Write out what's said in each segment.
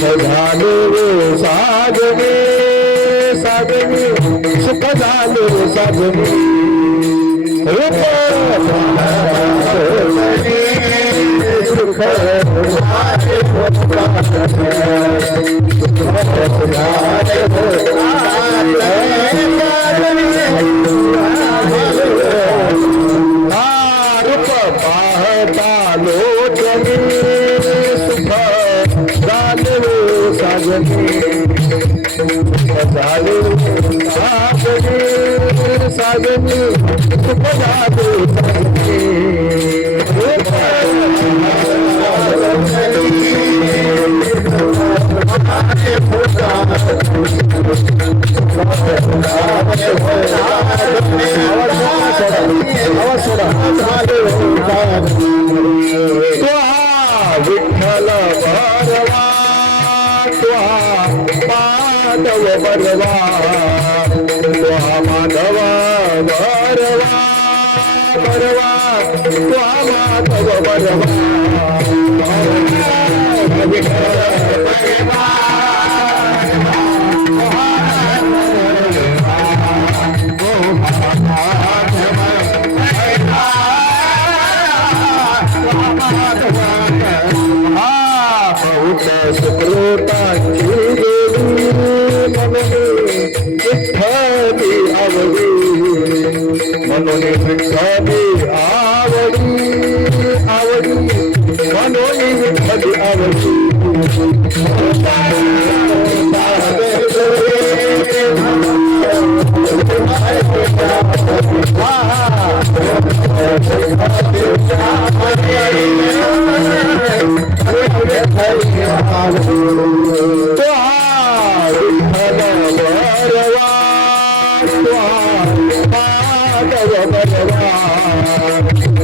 झाले साजने साजने सुख झाले साजने रूप सुख रूप पाहता लोचने सुख झाले साजने झाले साजने साजने सुख झाले साजने विठ्ठल भरवा माधव भरवा माधव भरवा भरवा माधव भरवा सुकृताची देवी मनोनी विठ्ठली आवडी मनोनी विठ्ठली आवडी आवडी मनोनी विठ्ठली आवडी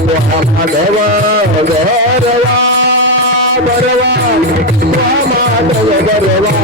माधव भरवा भरवा माधव भरवा